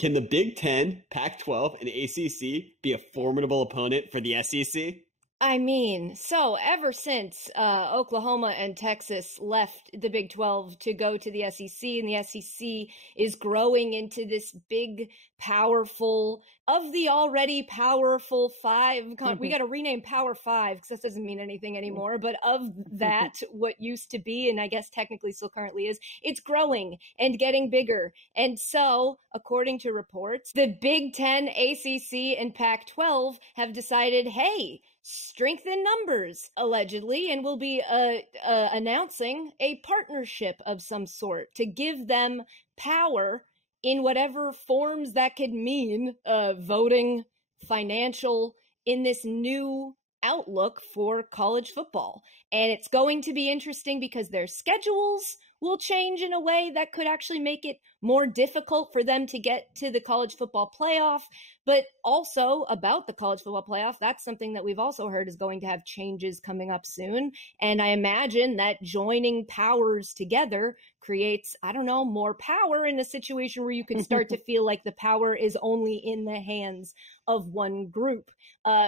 Can the Big Ten, Pac-12, and ACC be a formidable opponent for the SEC? I mean, so ever since Oklahoma and Texas left the Big 12 to go to the SEC, and the SEC is growing into this big, powerful, of the already powerful five, we got to rename Power Five because that doesn't mean anything anymore, but of that, what used to be, and I guess technically still currently is, it's growing and getting bigger. And so, according to reports, the Big 10, ACC, and Pac-12 have decided, hey, strength in numbers, allegedly, and will be announcing a partnership of some sort to give them power in whatever forms that could mean, voting, financial, in this new outlook for college football. And it's going to be interesting because their schedules will change in a way that could actually make it more difficult for them to get to the college football playoff. But also about the college football playoff, that's something that we've also heard is going to have changes coming up soon. And I imagine that joining powers together creates, I don't know, more power in a situation where you can start to feel like the power is only in the hands of one group.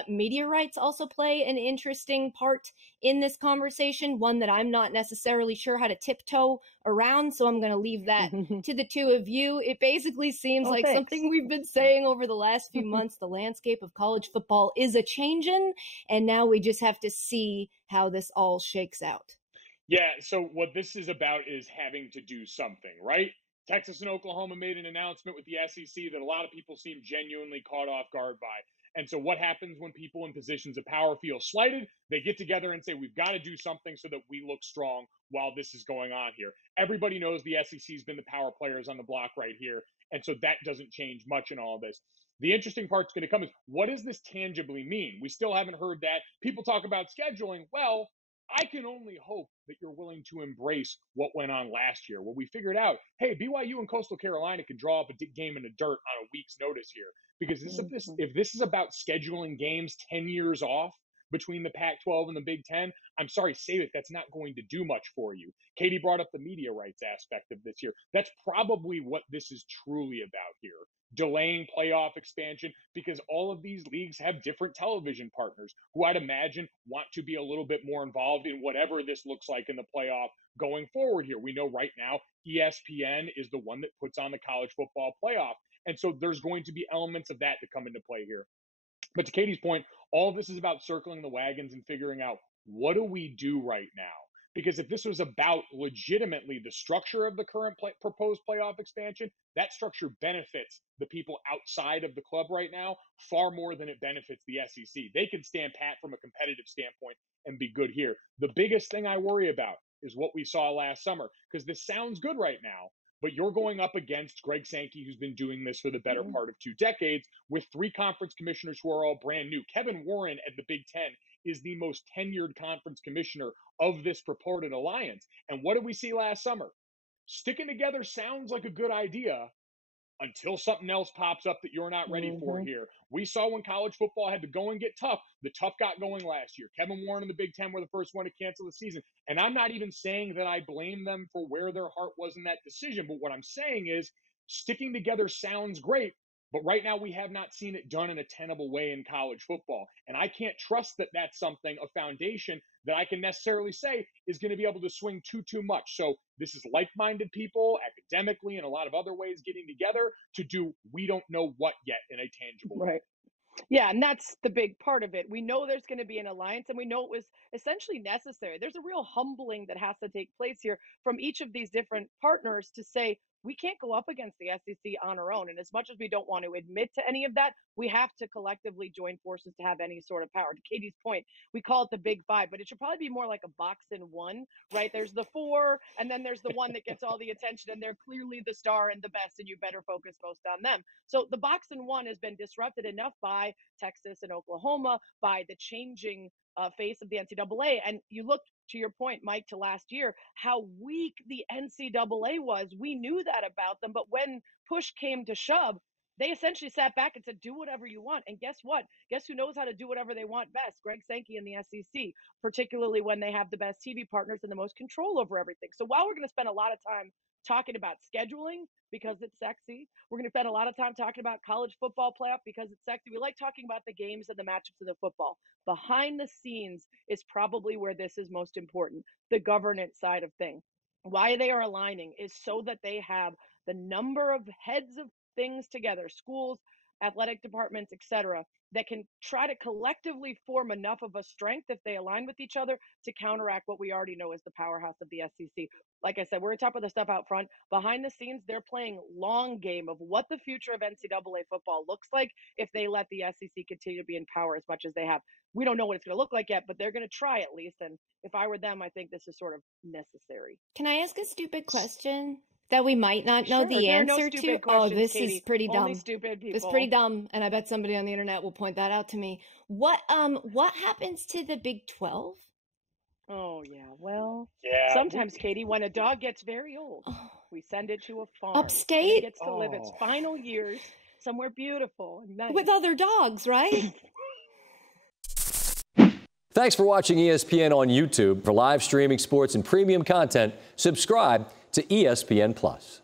Media rights also play an interesting part in this conversation, one that I'm not necessarily sure how to tiptoe around, so I'm going to leave that to the two of you. It basically seems like something we've been saying over the last few months. The landscape of college football is a changing, and now we just have to see how this all shakes out. Yeah, so what this is about is having to do something, right? Texas and Oklahoma made an announcement with the SEC that a lot of people seem genuinely caught off guard by. And so what happens when people in positions of power feel slighted? They get together and say, we've got to do something so that we look strong while this is going on here. Everybody knows the SEC has been the power players on the block right here. And so that doesn't change much in all this. The interesting part's going to come is, what does this tangibly mean? We still haven't heard that. People talk about scheduling. Well, I can only hope that you're willing to embrace what went on last year, where we figured out, hey, BYU and Coastal Carolina can draw up a game in the dirt on a week's notice here. Because if this is about scheduling games 10 years off between the Pac-12 and the Big Ten, I'm sorry, save it. That's not going to do much for you. Katie brought up the media rights aspect of this here. That's probably what this is truly about here. Delaying playoff expansion, because all of these leagues have different television partners who I'd imagine want to be a little bit more involved in whatever this looks like in the playoff going forward here. We know right now ESPN is the one that puts on the college football playoff. And so there's going to be elements of that come into play here. But to Katie's point, all of this is about circling the wagons and figuring out, what do we do right now? Because if this was about legitimately the structure of the current proposed playoff expansion, that structure benefits the people outside of the club right now far more than it benefits the SEC. They can stand pat from a competitive standpoint and be good here. The biggest thing I worry about is what we saw last summer, because this sounds good right now, but you're going up against Greg Sankey, who's been doing this for the better part of 2 decades, with 3 conference commissioners who are all brand new. Kevin Warren at the Big Ten is the most tenured conference commissioner of this purported alliance. And what did we see last summer? Sticking together sounds like a good idea until something else pops up that you're not ready for here. We saw when college football had to go and get tough. The tough got going last year. Kevin Warren and the Big Ten were the first one to cancel the season. And I'm not even saying that I blame them for where their heart was in that decision. But what I'm saying is, sticking together sounds great, but right now we have not seen it done in a tenable way in college football. And I can't trust that that's something, a foundation that I can necessarily say is going to be able to swing too much. So this is like-minded people academically and a lot of other ways getting together to do we don't know what yet in a tangible way. Right. Yeah, and that's the big part of it. We know there's going to be an alliance, and we know it was essentially necessary. There's a real humbling that has to take place here from each of these different partners to say, we can't go up against the SEC on our own. And as much as we don't want to admit to any of that, we have to collectively join forces to have any sort of power. To Katie's point, we call it the Big Five, but it should probably be more like a box in one, right? There's the 4, and then there's the one that gets all the attention, and they're clearly the star and the best, and you better focus most on them. So the box in one has been disrupted enough by Texas and Oklahoma, by the changing face of the NCAA. And you look, to your point, Mike, to last year, how weak the NCAA was. We knew that about them, but when push came to shove, they essentially sat back and said, do whatever you want. And guess what? Guess who knows how to do whatever they want best? Greg Sankey and the SEC, particularly when they have the best TV partners and the most control over everything. So while we're going to spend a lot of time talking about scheduling because it's sexy. We're going to spend a lot of time talking about college football playoff because it's sexy. We like talking about the games and the matchups of the football. Behind the scenes is probably where this is most important, the governance side of things. Why they are aligning is so that they have the number of heads of things together, schools, athletic departments, etc., that can try to collectively form enough of a strength if they align with each other to counteract what we already know is the powerhouse of the SEC. Like I said, we're on top of the stuff out front. Behind the scenes, they're playing long game of what the future of NCAA football looks like if they let the SEC continue to be in power as much as they have. We don't know what it's going to look like yet, but they're going to try at least. And if I were them, I think this is sort of necessary. Can I ask a stupid question that we might not know Sure, the there are no answer stupid to? Oh, questions, this Katie. is pretty dumb. Only stupid people. It's pretty dumb, and I bet somebody on the internet will point that out to me. What happens to the Big 12? Oh, yeah. Well, Yeah. sometimes, Katie, when a dog gets very old, we send it to a farm. And Upstate? it gets to live its final years somewhere beautiful and nice. With other dogs, right? Thanks for watching ESPN on YouTube. For live streaming sports and premium content, subscribe to ESPN+.